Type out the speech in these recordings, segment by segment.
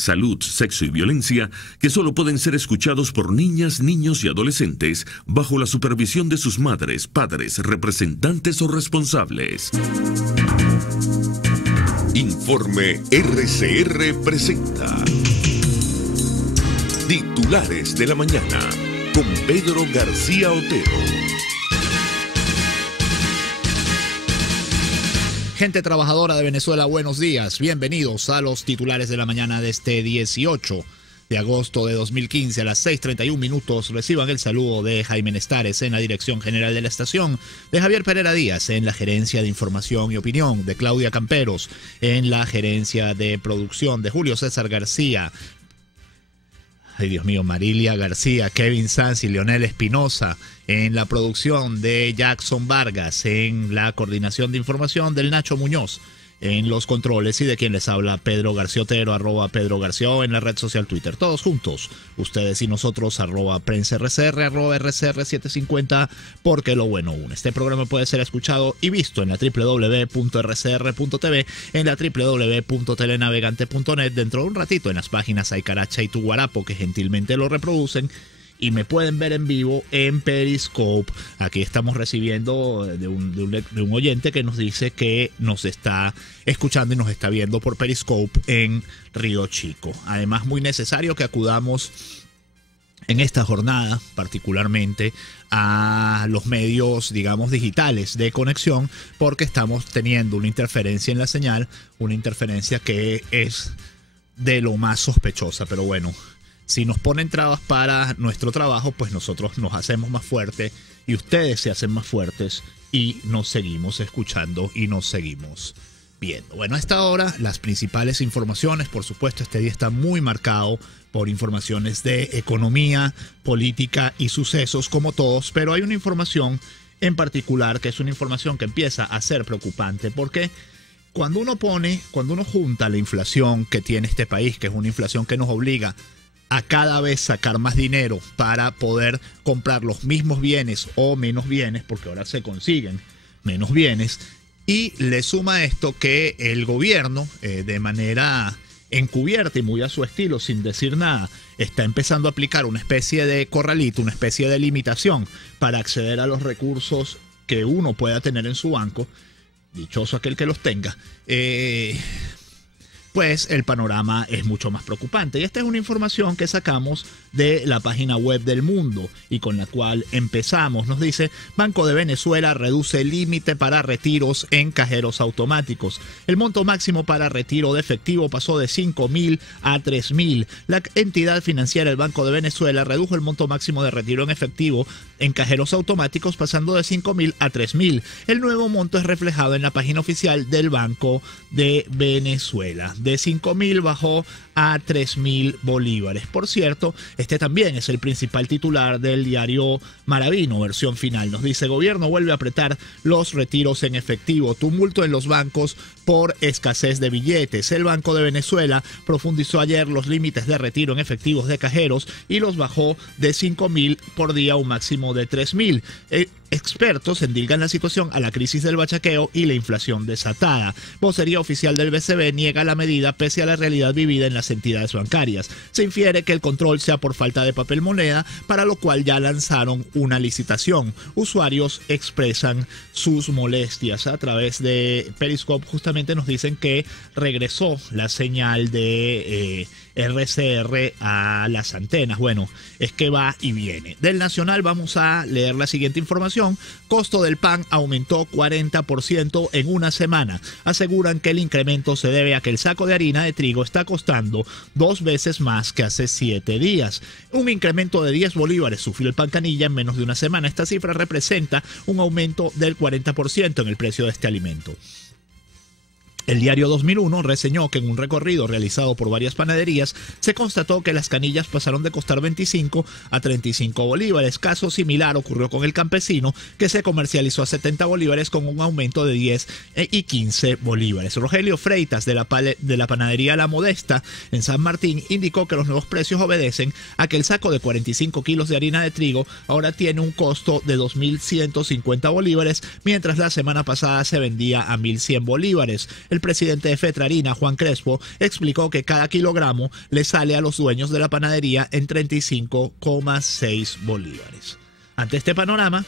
salud, sexo y violencia que solo pueden ser escuchados por niñas, niños y adolescentes bajo la supervisión de sus madres, padres, representantes o responsables. Informe RCR presenta Titulares de la Mañana con Pedro García Otero. Gente trabajadora de Venezuela, buenos días. Bienvenidos a los titulares de la mañana de este 18 de agosto de 2015 a las 6:31 minutos. Reciban el saludo de Jaime Nestares en la dirección general de la estación, de Javier Pereira Díaz en la gerencia de información y opinión, de Claudia Camperos en la gerencia de producción, de Julio César García, ay Dios mío, Marilia García, Kevin Sanz y Leonel Espinosa en la producción, de Jackson Vargas en la coordinación de información, del Nacho Muñoz en los controles y de quien les habla Pedro García Otero, @Pedro García en la red social Twitter. Todos juntos, ustedes y nosotros, @PrensaRCR, @RCR750, porque lo bueno une. Este programa puede ser escuchado y visto en la www.rcr.tv, en la www.telenavegante.net, dentro de un ratito en las páginas Aycaracha y Tu Guarapo, que gentilmente lo reproducen. Y me pueden ver en vivo en Periscope. Aquí estamos recibiendo de un oyente que nos dice que nos está escuchando y nos está viendo por Periscope en Río Chico. Además, muy necesario que acudamos en esta jornada, particularmente a los medios, digamos, digitales de conexión, porque estamos teniendo una interferencia en la señal, una interferencia que es de lo más sospechosa, pero bueno. Si nos ponen trabas para nuestro trabajo, pues nosotros nos hacemos más fuertes y ustedes se hacen más fuertes y nos seguimos escuchando y nos seguimos viendo. Bueno, a esta hora las principales informaciones, por supuesto, este día está muy marcado por informaciones de economía, política y sucesos como todos, pero hay una información en particular que es una información que empieza a ser preocupante porque cuando uno junta la inflación que tiene este país, que es una inflación que nos obliga a cada vez sacar más dinero para poder comprar los mismos bienes o menos bienes, porque ahora se consiguen menos bienes, y le suma esto que el gobierno, de manera encubierta y muy a su estilo, sin decir nada, está empezando a aplicar una especie de corralito, una especie de limitación para acceder a los recursos que uno pueda tener en su banco, dichoso aquel que los tenga, pues el panorama es mucho más preocupante. Y esta es una información que sacamos de la página web del Mundo y con la cual empezamos. Nos dice: Banco de Venezuela reduce el límite para retiros en cajeros automáticos. El monto máximo para retiro de efectivo pasó de 5.000 a 3.000. La entidad financiera, el Banco de Venezuela, redujo el monto máximo de retiro en efectivo en cajeros automáticos pasando de 5.000 a 3.000. El nuevo monto es reflejado en la página oficial del Banco de Venezuela. De 5.000 bajó a 3.000 bolívares. Por cierto, este también es el principal titular del diario Maravino, versión final. Nos dice: gobierno vuelve a apretar los retiros en efectivo. Tumulto en los bancos por escasez de billetes. El Banco de Venezuela profundizó ayer los límites de retiro en efectivos de cajeros y los bajó de 5.000 por día a un máximo de 3.000. Expertos endilgan la situación a la crisis del bachaqueo y la inflación desatada. Vocería oficial del BCB niega la medida pese a la realidad vivida en las entidades bancarias. Se infiere que el control sea por falta de papel moneda, para lo cual ya lanzaron una licitación. Usuarios expresan sus molestias. A través de Periscope justamente nos dicen que regresó la señal de RCR a las antenas. Bueno, es que va y viene. Del Nacional vamos a leer la siguiente información. Costo del pan aumentó 40% en una semana. Aseguran que el incremento se debe a que el saco de harina de trigo está costando 2 veces más que hace 7 días. Un incremento de 10 bolívares sufrió el pan canilla en menos de una semana. Esta cifra representa un aumento del 40% en el precio de este alimento. El diario 2001 reseñó que en un recorrido realizado por varias panaderías se constató que las canillas pasaron de costar 25 a 35 bolívares. Caso similar ocurrió con el campesino, que se comercializó a 70 bolívares con un aumento de 10 y 15 bolívares. Rogelio Freitas de la panadería La Modesta en San Martín indicó que los nuevos precios obedecen a que el saco de 45 kilos de harina de trigo ahora tiene un costo de 2.150 bolívares, mientras la semana pasada se vendía a 1.100 bolívares. El El presidente de Fetrarina, Juan Crespo, explicó que cada kilogramo le sale a los dueños de la panadería en 35,6 bolívares. Ante este panorama,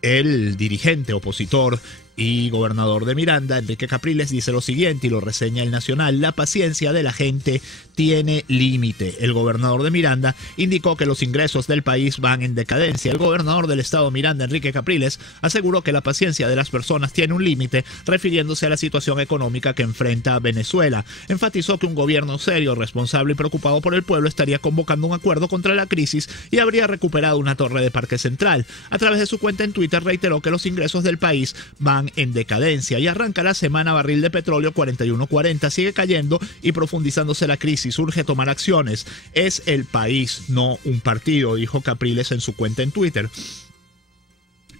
el dirigente opositor y gobernador de Miranda, Enrique Capriles, dice lo siguiente y lo reseña El Nacional: la paciencia de la gente tiene límite. El gobernador de Miranda indicó que los ingresos del país van en decadencia. El gobernador del estado Miranda, Enrique Capriles, aseguró que la paciencia de las personas tiene un límite, refiriéndose a la situación económica que enfrenta Venezuela. Enfatizó que un gobierno serio, responsable y preocupado por el pueblo estaría convocando un acuerdo contra la crisis y habría recuperado una torre de Parque Central. A través de su cuenta en Twitter reiteró que los ingresos del país van en decadencia y arranca la semana barril de petróleo 41.40, sigue cayendo y profundizándose la crisis, urge tomar acciones. Es el país, no un partido, dijo Capriles en su cuenta en Twitter.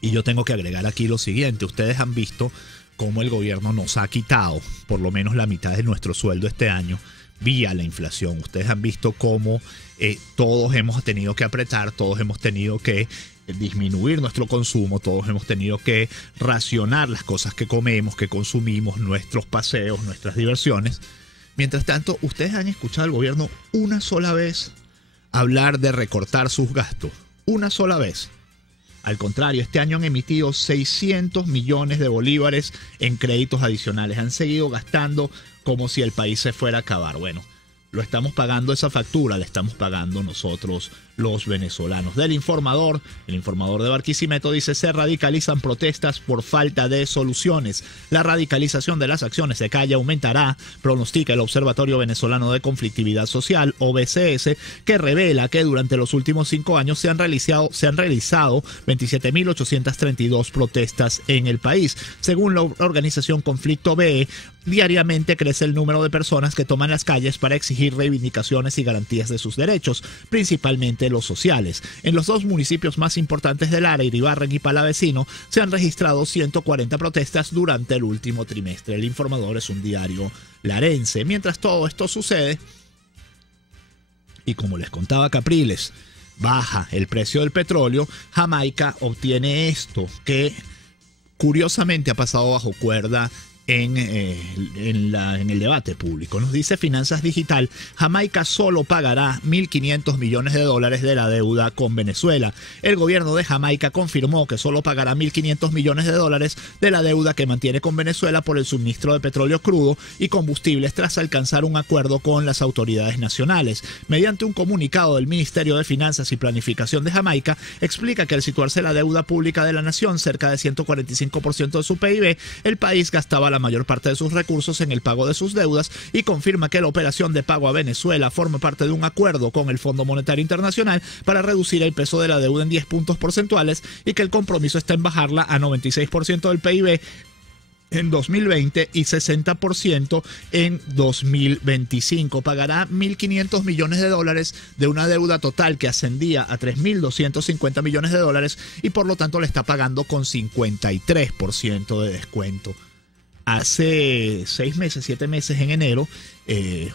Y yo tengo que agregar aquí lo siguiente: ustedes han visto cómo el gobierno nos ha quitado por lo menos la mitad de nuestro sueldo este año vía la inflación. Ustedes han visto cómo todos hemos tenido que apretar, todos hemos tenido que disminuir nuestro consumo, todos hemos tenido que racionar las cosas que comemos, que consumimos, nuestros paseos, nuestras diversiones. Mientras tanto, ¿ustedes han escuchado al gobierno una sola vez hablar de recortar sus gastos? Una sola vez. Al contrario, este año han emitido 600 millones de bolívares en créditos adicionales. Han seguido gastando como si el país se fuera a acabar. Bueno, lo estamos pagando, esa factura la estamos pagando nosotros los venezolanos. Del Informador, el Informador de Barquisimeto dice: se radicalizan protestas por falta de soluciones. La radicalización de las acciones de calle aumentará, pronostica el Observatorio Venezolano de Conflictividad Social, OBCS, que revela que durante los últimos 5 años se han realizado 27.832 protestas en el país. Según la organización Conflicto BE, diariamente crece el número de personas que toman las calles para exigir reivindicaciones y garantías de sus derechos, principalmente los sociales. En los 2 municipios más importantes del área, Iribarren y Palavecino, se han registrado 140 protestas durante el último trimestre. El Informador es un diario larense. Mientras todo esto sucede, y como les contaba Capriles, baja el precio del petróleo, Jamaica obtiene esto que curiosamente ha pasado bajo cuerda en el debate público. Nos dice Finanzas Digital: Jamaica solo pagará $1.500 millones de la deuda con Venezuela. El gobierno de Jamaica confirmó que solo pagará $1.500 millones de la deuda que mantiene con Venezuela por el suministro de petróleo crudo y combustibles tras alcanzar un acuerdo con las autoridades nacionales. Mediante un comunicado del Ministerio de Finanzas y Planificación de Jamaica, explica que al situarse la deuda pública de la nación cerca de 145% de su PIB, el país gastaba la mayor parte de sus recursos en el pago de sus deudas y confirma que la operación de pago a Venezuela forma parte de un acuerdo con el Fondo Monetario Internacional para reducir el peso de la deuda en 10 puntos porcentuales y que el compromiso está en bajarla a 96% del PIB en 2020 y 60% en 2025. Pagará $1.500 millones de una deuda total que ascendía a $3.250 millones y por lo tanto le está pagando con 53% de descuento. Hace 7 meses en enero,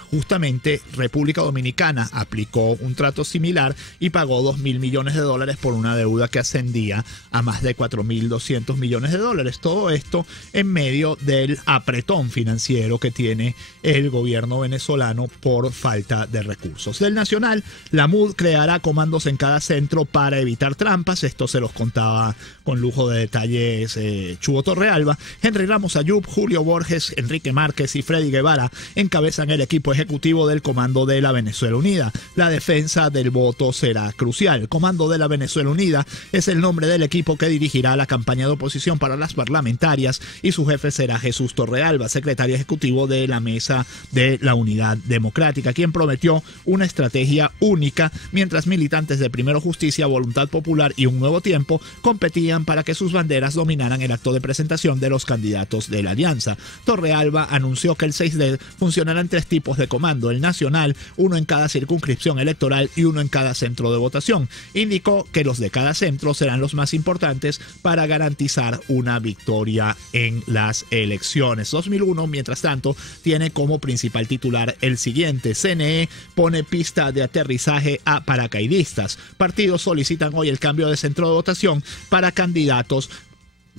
justamente República Dominicana aplicó un trato similar y pagó $2.000 millones por una deuda que ascendía a más de $4.200 millones. Todo esto en medio del apretón financiero que tiene el gobierno venezolano por falta de recursos. Del Nacional, la MUD creará comandos en cada centro para evitar trampas. Esto se los contaba con lujo de detalles Chugo Torrealba. Henry Ramos Ayub, Julio Borges, Enrique Márquez y Freddy Guevara encabezan el equipo ejecutivo del Comando de la Venezuela Unida. La defensa del voto será crucial. El Comando de la Venezuela Unida es el nombre del equipo que dirigirá la campaña de oposición para las parlamentarias y su jefe será Jesús Torrealba, secretario ejecutivo de la Mesa de la Unidad Democrática, quien prometió una estrategia única mientras militantes de Primero Justicia, Voluntad Popular y Un Nuevo Tiempo competían para que sus banderas dominaran el acto de presentación de los candidatos de la alianza. Torrealba anunció que el 6D funcionarán 3 tipos de comando: el nacional, uno en cada circunscripción electoral y uno en cada centro de votación. Indicó que los de cada centro serán los más importantes para garantizar una victoria en las elecciones. 2001, mientras tanto, tiene como principal titular el siguiente: CNE pone pista de aterrizaje a paracaidistas. Partidos solicitan hoy el cambio de centro de votación para candidatos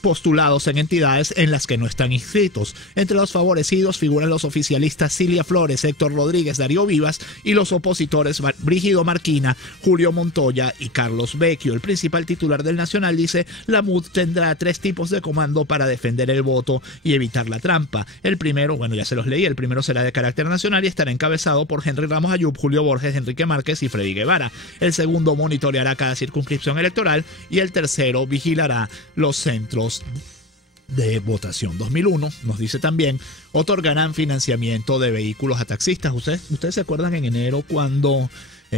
postulados en entidades en las que no están inscritos. Entre los favorecidos figuran los oficialistas Cilia Flores, Héctor Rodríguez, Darío Vivas y los opositores Brígido Marquina, Julio Montoya y Carlos Vecchio. El principal titular del Nacional dice: la MUD tendrá 3 tipos de comando para defender el voto y evitar la trampa. El primero, bueno, ya se los leí, el primero será de carácter nacional y estará encabezado por Henry Ramos Ayub, Julio Borges, Enrique Márquez y Freddy Guevara. El segundo monitoreará cada circunscripción electoral y el tercero vigilará los centros de votación. 2001 nos dice también: otorgarán financiamiento de vehículos a taxistas. ¿Ustedes se acuerdan en enero cuando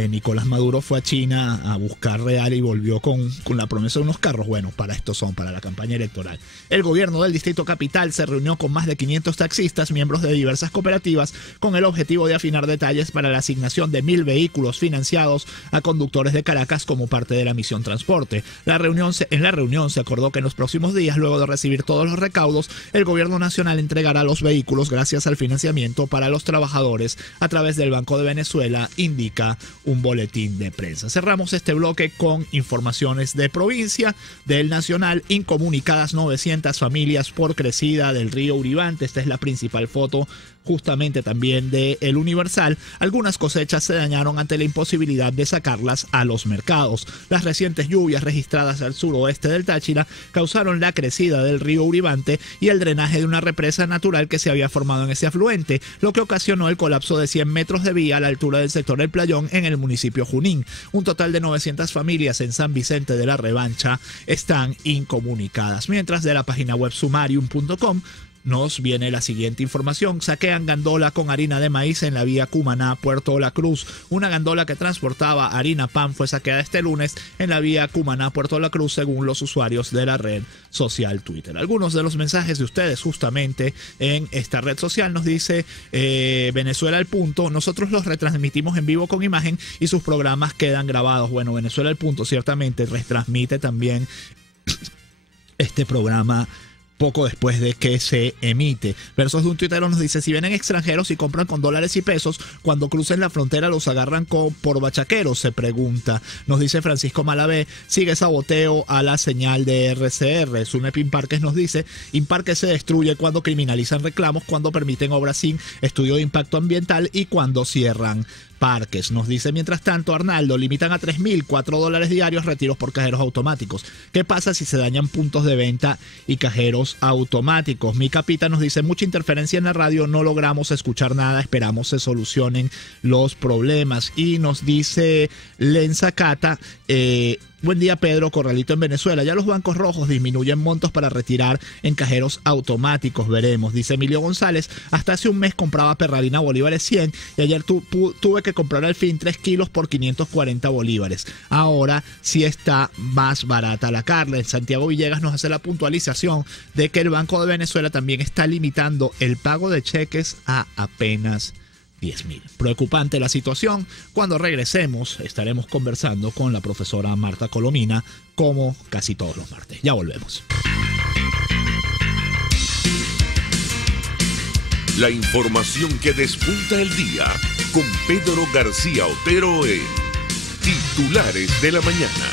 Nicolás Maduro fue a China a buscar real y volvió con la promesa de unos carros? Bueno, para la campaña electoral. El gobierno del Distrito Capital se reunió con más de 500 taxistas, miembros de diversas cooperativas, con el objetivo de afinar detalles para la asignación de 1.000 vehículos financiados a conductores de Caracas como parte de la misión transporte. En la reunión se acordó que en los próximos días, luego de recibir todos los recaudos, el gobierno nacional entregará los vehículos gracias al financiamiento para los trabajadores a través del Banco de Venezuela, indica un boletín de prensa. Cerramos este bloque con informaciones de provincia. Del Nacional: incomunicadas 900 familias por crecida del río Uribante. Esta es la principal foto justamente también de El Universal. Algunas cosechas se dañaron ante la imposibilidad de sacarlas a los mercados. Las recientes lluvias registradas al suroeste del Táchira causaron la crecida del río Uribante y el drenaje de una represa natural que se había formado en ese afluente, lo que ocasionó el colapso de 100 metros de vía a la altura del sector del Playón en el municipio Junín. Un total de 900 familias en San Vicente de la Revancha están incomunicadas. Mientras, de la página web sumarium.com nos viene la siguiente información: saquean gandola con harina de maíz en la vía Cumaná-Puerto La Cruz. Una gandola que transportaba harina pan fue saqueada este lunes en la vía Cumaná-Puerto La Cruz, según los usuarios de la red social Twitter. Algunos de los mensajes de ustedes justamente en esta red social. Nos dice Venezuela al punto: nosotros los retransmitimos en vivo con imagen y sus programas quedan grabados. Bueno, Venezuela al punto ciertamente retransmite también este programa poco después de que se emite. Versos de un tuitero nos dice: si vienen extranjeros y compran con dólares y pesos, cuando crucen la frontera los agarran por bachaqueros, se pregunta. Nos dice Francisco Malavé: sigue saboteo a la señal de RCR. Sunep Imparques nos dice: Imparques se destruye cuando criminalizan reclamos, cuando permiten obras sin estudio de impacto ambiental y cuando cierran parques. Nos dice mientras tanto Arnaldo: limitan a 3.000, $4 diarios retiros por cajeros automáticos. ¿Qué pasa si se dañan puntos de venta y cajeros automáticos? Mi Capita nos dice: mucha interferencia en la radio, no logramos escuchar nada, esperamos se solucionen los problemas. Y nos dice Lenza Cata: buen día Pedro, corralito en Venezuela, ya los bancos rojos disminuyen montos para retirar en cajeros automáticos, veremos. Dice Emilio González: hasta hace un mes compraba perralina bolívares 100 y ayer tuve que comprar al fin 3 kilos por 540 bolívares. Ahora sí está más barata la carne. Santiago Villegas nos hace la puntualización de que el Banco de Venezuela también está limitando el pago de cheques a apenas 10.000. Preocupante la situación. Cuando regresemos estaremos conversando con la profesora Marta Colomina, como casi todos los martes. Ya volvemos. La información que despunta el día con Pedro García Otero en Titulares de la Mañana.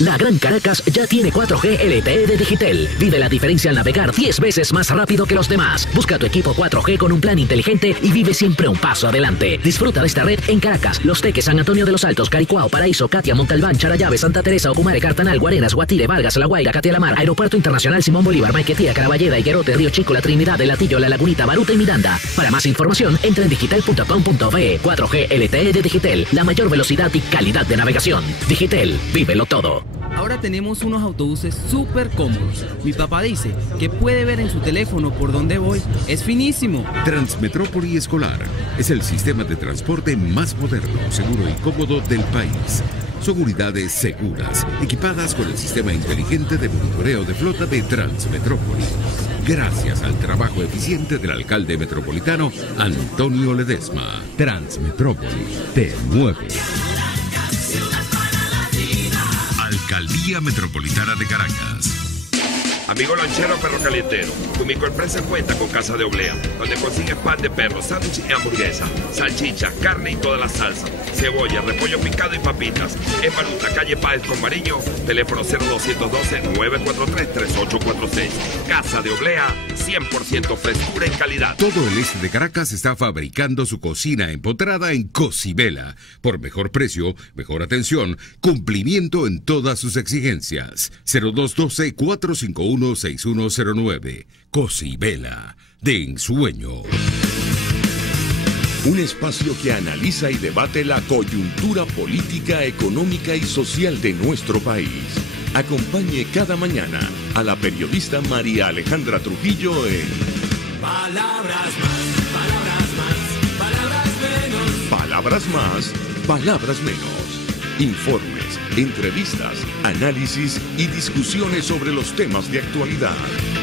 La Gran Caracas ya tiene 4G LTE de Digitel. Vive la diferencia al navegar 10 veces más rápido que los demás. Busca tu equipo 4G con un plan inteligente y vive siempre un paso adelante. Disfruta de esta red en Caracas, Los Teques, San Antonio de los Altos, Caricuao, Paraíso, Catia, Montalbán, Charallave, Santa Teresa, Ocumare, Cartanal, Guarenas, Guatire, Vargas, La Guaira, Catia la Mar, Aeropuerto Internacional Simón Bolívar, Maiquetía, Caraballeda, Higuerote, Río Chico, La Trinidad, El Latillo, La Lagunita, Baruta y Miranda. Para más información, entra en digital.com.be. 4G LTE de Digitel, la mayor velocidad y calidad de navegación. Digitel, vívelo todo. Ahora tenemos unos autobuses súper cómodos. Mi papá dice que puede ver en su teléfono por dónde voy. Es finísimo. Transmetrópoli Escolar es el sistema de transporte más moderno, seguro y cómodo del país. Son unidades seguras, equipadas con el sistema inteligente de monitoreo de flota de Transmetrópoli. Gracias al trabajo eficiente del alcalde metropolitano Antonio Ledesma. Transmetrópoli te mueve. Alcaldía Metropolitana de Caracas. Amigo lonchero, perro calientero, tu microempresa cuenta con Casa de Oblea, donde consigues pan de perro, sándwich y hamburguesa, salchicha, carne y todas las salsas, cebolla, repollo picado y papitas. En Baruta, calle Páez con Mariño, teléfono 0212-943-3846. Casa de Oblea, 100% frescura y calidad. Todo el este de Caracas está fabricando su cocina empotrada en Cocibela. Por mejor precio, mejor atención, cumplimiento en todas sus exigencias. 0212-451-6109. Cocibela, de ensueño. Un espacio que analiza y debate la coyuntura política, económica y social de nuestro país. Acompañe cada mañana a la periodista María Alejandra Trujillo en Palabras más, palabras más, palabras menos. Palabras más, palabras menos. Informes, entrevistas, análisis y discusiones sobre los temas de actualidad.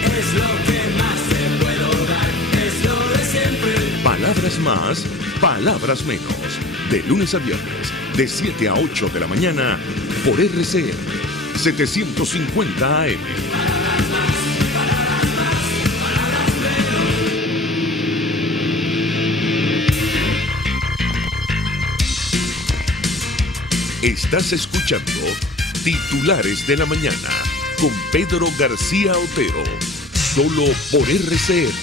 Es lo que más te puedo dar, es lo de siempre. Palabras más, palabras menos. De lunes a viernes, de 7 a 8 de la mañana, por RCN 750 AM. Estás escuchando Titulares de la Mañana con Pedro García Otero, solo por RCN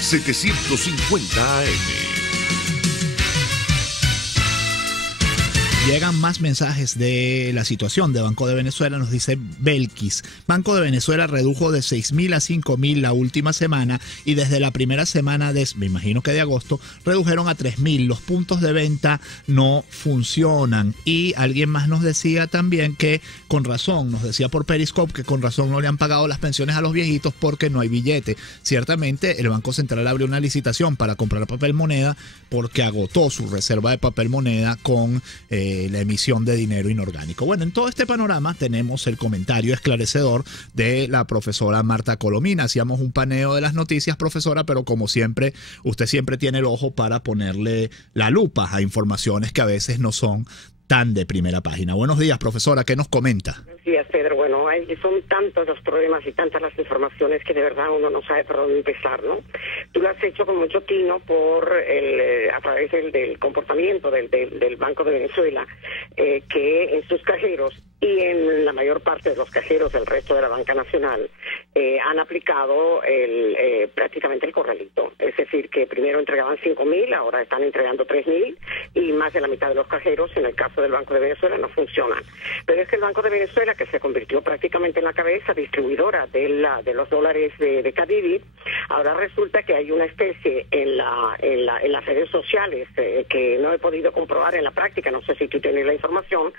750 AM. Llegan más mensajes de la situación de Banco de Venezuela, nos dice Belkis. Banco de Venezuela redujo de 6.000 a 5.000 la última semana y desde la primera semana me imagino que de agosto, redujeron a 3.000. Los puntos de venta no funcionan. Y alguien más nos decía también que con razón, nos decía por Periscope que con razón no le han pagado las pensiones a los viejitos porque no hay billete. Ciertamente el Banco Central abrió una licitación para comprar papel moneda porque agotó su reserva de papel moneda con la emisión de dinero inorgánico. Bueno, en todo este panorama tenemos el comentario esclarecedor de la profesora Marta Colomina. Hacíamos un paneo de las noticias, profesora, pero como siempre, usted siempre tiene el ojo para ponerle la lupa a informaciones que a veces no son tan de primera página. Buenos días, profesora, ¿qué nos comenta? Buenos días, Pedro. Bueno, son tantos los problemas y tantas las informaciones que de verdad uno no sabe por dónde empezar, ¿no? Tú lo has hecho con mucho tino a través del comportamiento del Banco de Venezuela, que en sus cajeros y en la mayor parte de los cajeros del resto de la banca nacional han aplicado prácticamente el corralito. Es decir, que primero entregaban 5.000, ahora están entregando 3.000 y más de la mitad de los cajeros, en el caso del Banco de Venezuela, no funcionan. Pero es que el Banco de Venezuela, que se convirtió prácticamente en la cabeza distribuidora de los dólares de Cadivi, ahora resulta que hay una especie en las redes sociales que no he podido comprobar en la práctica, no sé si tú tienes la información,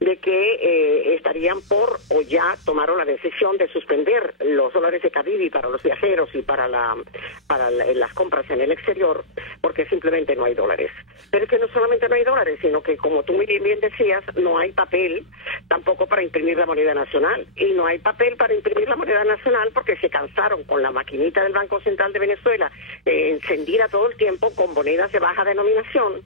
de que estarían por o ya tomaron la decisión de suspender los dólares de Cadivi para los viajeros y para las compras en el exterior, porque simplemente no hay dólares. Pero es que no solamente no hay dólares, sino que, como tú muy bien decías, no hay papel tampoco para imprimir la moneda nacional. Y no hay papel para imprimir la moneda nacional porque se cansaron con la maquinita del Banco Central de Venezuela encendida todo el tiempo con monedas de baja denominación,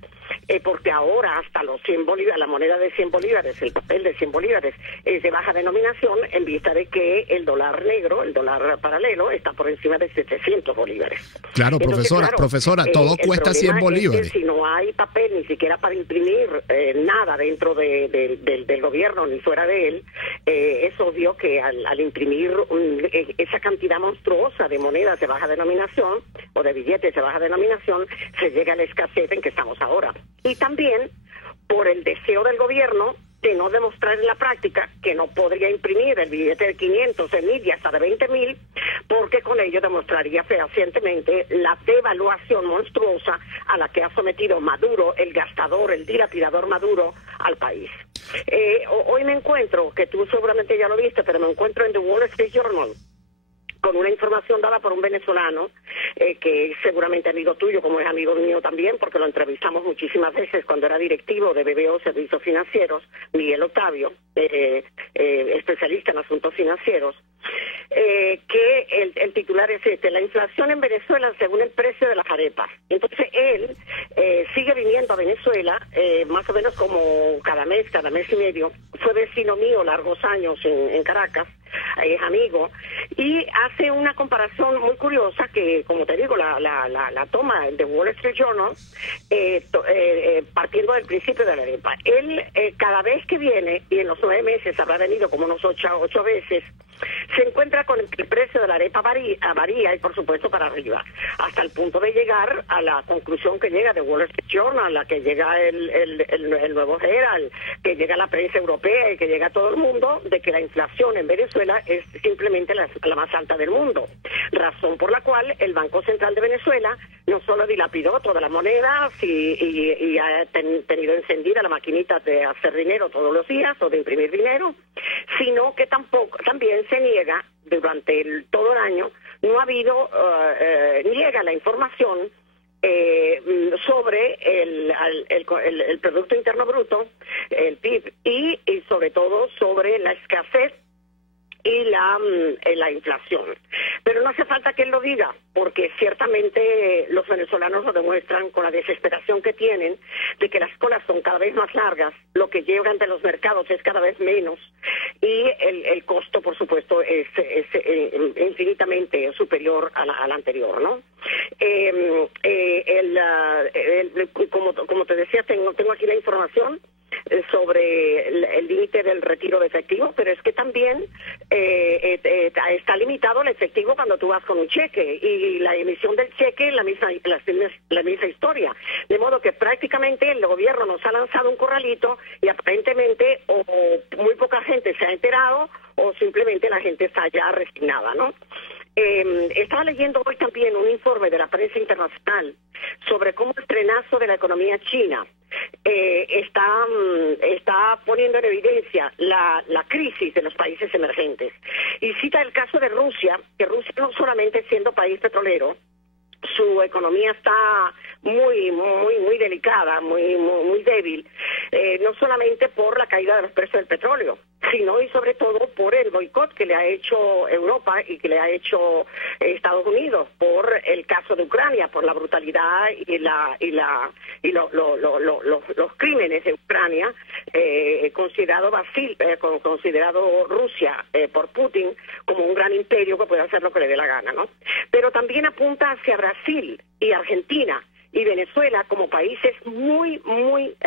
porque ahora hasta los 100 bolívares, la moneda de 100 bolívares, el papel de 100 bolívares es de baja denominación en vista de que el dólar negro, el dólar paralelo, está por encima de 700 bolívares. Claro, profesora, todo cuesta 100 bolívares. Es que si no hay papel ni siquiera para imprimir nada dentro del gobierno ni fuera de él, es obvio que al imprimir esa cantidad monstruosa de monedas de baja denominación o de billetes de baja denominación, se llega a la escasez en que estamos ahora. Y también por el deseo del gobierno de no demostrar en la práctica que no podría imprimir el billete de 500, de 1.000 y hasta de 20.000, porque con ello demostraría fehacientemente la devaluación monstruosa a la que ha sometido Maduro, el gastador, el dilapidador Maduro, al país. Hoy me encuentro, que tú seguramente ya lo viste, pero me encuentro en The Wall Street Journal, con una información dada por un venezolano que es seguramente amigo tuyo, como es amigo mío también, porque lo entrevistamos muchísimas veces cuando era directivo de BBO Servicios Financieros, Miguel Octavio, especialista en asuntos financieros, que el titular es la inflación en Venezuela según el precio de las arepas. Entonces él sigue viniendo a Venezuela más o menos como cada mes y medio. Fue vecino mío largos años en Caracas, es amigo, y hace una comparación muy curiosa que, como te digo, la toma de Wall Street Journal, partiendo del principio de la arepa. Él, cada vez que viene, y en los 9 meses habrá venido como unos 8 veces, se encuentra con el precio de la arepa varía y por supuesto para arriba, hasta el punto de llegar a la conclusión que llega de Wall Street Journal, a la que llega el Nuevo Herald, que llega la prensa europea y que llega todo el mundo, de que la inflación en Venezuela es simplemente la más alta del mundo, razón por la cual el Banco Central de Venezuela no solo dilapidó toda la moneda y ha tenido encendida la maquinita de hacer dinero todos los días o de imprimir dinero, sino que también se niega durante todo el año, no ha habido, niega la información sobre el Producto Interno Bruto, el PIB, y sobre todo sobre la escasez y la inflación. Pero no hace falta que él lo diga, porque ciertamente los venezolanos lo demuestran con la desesperación que tienen de que las colas son cada vez más largas, lo que llega ante los mercados es cada vez menos y el costo, por supuesto, es infinitamente superior al anterior, ¿no? Como te decía, tengo aquí la información sobre el límite del retiro de efectivo, pero es que también está limitado el efectivo cuando tú vas con un cheque, y la emisión del cheque la misma historia, de modo que prácticamente el gobierno nos ha lanzado un corralito y aparentemente o muy poca gente se ha enterado o simplemente la gente está ya resignada, ¿no? Estaba leyendo hoy también un informe de la prensa internacional sobre cómo el frenazo de la economía china está poniendo en evidencia la crisis de los países emergentes. Y cita el caso de Rusia, que Rusia no solamente siendo país petrolero, su economía está muy delicada, muy débil, no solamente por la caída de los precios del petróleo, sino y sobre todo por el boicot que le ha hecho Europa y que le ha hecho Estados Unidos por el caso de Ucrania, por la brutalidad y los crímenes de Ucrania, considerado Rusia por Putin como un gran imperio que puede hacer lo que le dé la gana, ¿no? Pero también apunta hacia Brasil y Argentina y Venezuela como países muy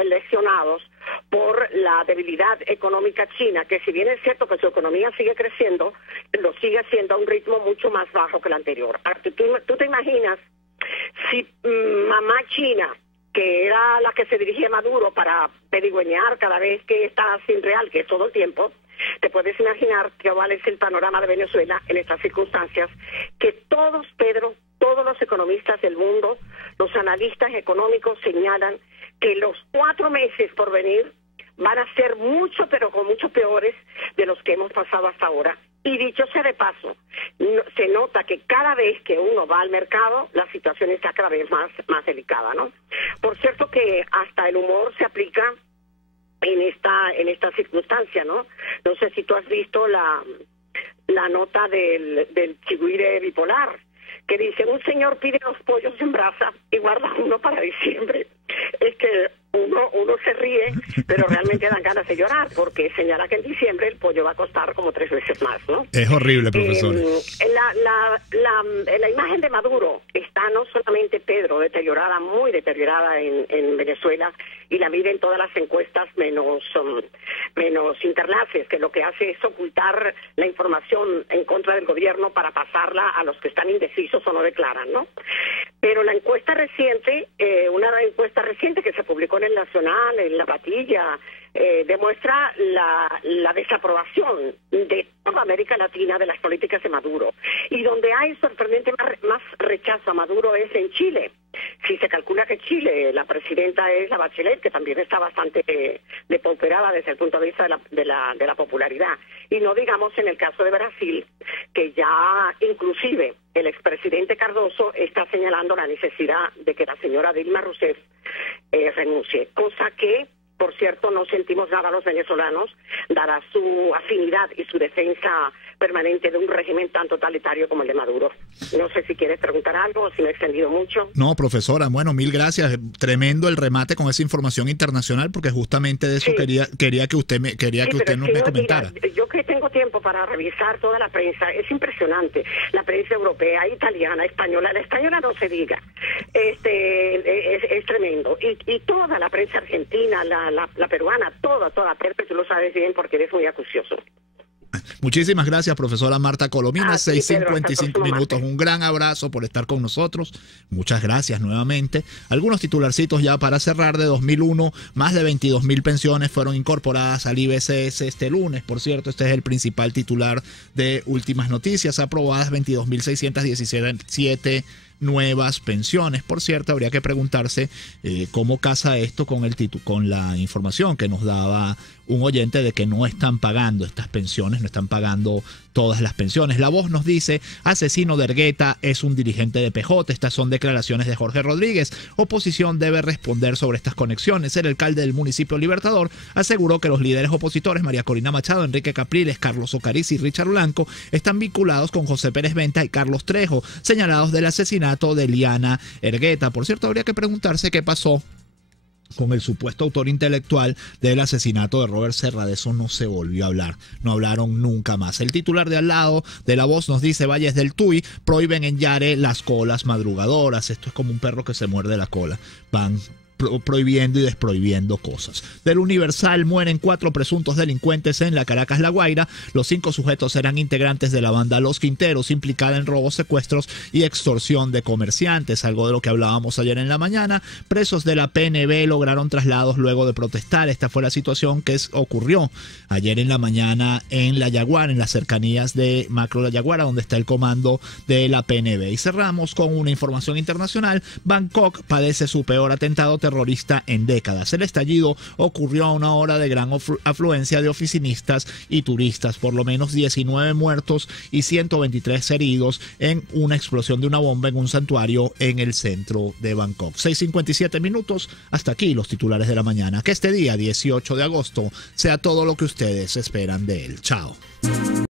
lesionados por la debilidad económica china, que si bien es cierto que su economía sigue creciendo, lo sigue haciendo a un ritmo mucho más bajo que el anterior. ¿Tú te imaginas si mamá China, que era la que se dirigía a Maduro para pedigüeñar cada vez que está sin real, que es todo el tiempo, te puedes imaginar cuál es el panorama de Venezuela en estas circunstancias, que todos los economistas del mundo, los analistas económicos señalan que los 4 meses por venir van a ser mucho, pero con mucho peores de los que hemos pasado hasta ahora. Y dicho sea de paso, se nota que cada vez que uno va al mercado, la situación está cada vez más delicada, ¿no? Por cierto que hasta el humor se aplica en esta circunstancia, ¿no? No sé si tú has visto la nota del chigüire bipolar, que dice: un señor pide 2 pollos en brasa y guarda uno para diciembre. Es que uno se ríe, pero realmente dan ganas de llorar, porque señala que en diciembre el pollo va a costar como 3 veces más, ¿no? Es horrible, profesor. La imagen de Maduro está no solamente, Pedro, deteriorada, muy deteriorada en Venezuela, y la miden todas las encuestas menos Internaces, que lo que hace es ocultar la información en contra del gobierno para pasarla a los que están indecisos o no declaran, ¿no? Pero la encuesta reciente, una encuesta reciente que se publicó en el Nacional, en La Patilla, demuestra la desaprobación de toda América Latina de las políticas de Maduro. Y donde hay sorprendentemente más rechazo a Maduro es en Chile. Si se calcula que Chile, la presidenta es la Bachelet, que también está bastante depauperada desde el punto de vista de la popularidad. Y no digamos en el caso de Brasil, que ya inclusive el expresidente Cardoso está señalando la necesidad de que la señora Dilma Rousseff renuncie, cosa que, por cierto, no sentimos nada los venezolanos, dada su afinidad y su defensa permanente de un régimen tan totalitario como el de Maduro. No sé si quieres preguntar algo o si me he extendido mucho. No, profesora, bueno, mil gracias. Tremendo el remate con esa información internacional, porque justamente de eso quería que usted me comentara. Yo que tengo tengo tiempo para revisar toda la prensa. Es impresionante. La prensa europea, italiana, española. La española no se diga. Es tremendo. Y toda la prensa argentina, la peruana, toda, Pepe, tú lo sabes bien porque eres muy acucioso. Muchísimas gracias, profesora Marta Colomina, sí, 6:55 minutos. Un gran abrazo por estar con nosotros. Muchas gracias nuevamente. Algunos titularcitos ya para cerrar. De 2001, más de 22.000 pensiones fueron incorporadas al IBCS este lunes. Por cierto, este es el principal titular de Últimas Noticias. Aprobadas 22.617 nuevas pensiones. Por cierto, habría que preguntarse cómo casa esto con la información que nos daba un oyente de que no están pagando estas pensiones, no están pagando todas las pensiones. La Voz nos dice: asesino de Ergueta es un dirigente de PJ. Estas son declaraciones de Jorge Rodríguez. Oposición debe responder sobre estas conexiones. El alcalde del municipio Libertador aseguró que los líderes opositores María Corina Machado, Enrique Capriles, Carlos Ocariz y Richard Blanco están vinculados con José Pérez Venta y Carlos Trejo, señalados del asesinato de Liana Ergueta. Por cierto, habría que preguntarse qué pasó con el supuesto autor intelectual del asesinato de Robert Serra. De eso no se volvió a hablar, no hablaron nunca más. El titular de al lado de La Voz nos dice: Valles del Tuy prohíben en Yare las colas madrugadoras. Esto es como un perro que se muerde la cola. Van prohibiendo y desprohibiendo cosas. Del Universal: mueren 4 presuntos delincuentes en la Caracas La Guaira. Los 5 sujetos eran integrantes de la banda Los Quinteros, implicada en robos, secuestros y extorsión de comerciantes, algo de lo que hablábamos ayer en la mañana. Presos de la PNB lograron traslados luego de protestar. Esta fue la situación que ocurrió ayer en la mañana en La Yaguara, en las cercanías de Macro La Yaguara, donde está el comando de la PNB. Y cerramos con una información internacional. Bangkok padece su peor atentado terrorista en décadas. El estallido ocurrió a una hora de gran afluencia de oficinistas y turistas. Por lo menos 19 muertos y 123 heridos en una explosión de una bomba en un santuario en el centro de Bangkok. 6:57 minutos. Hasta aquí los titulares de la mañana. Que este día 18 de agosto sea todo lo que ustedes esperan de él. Chao.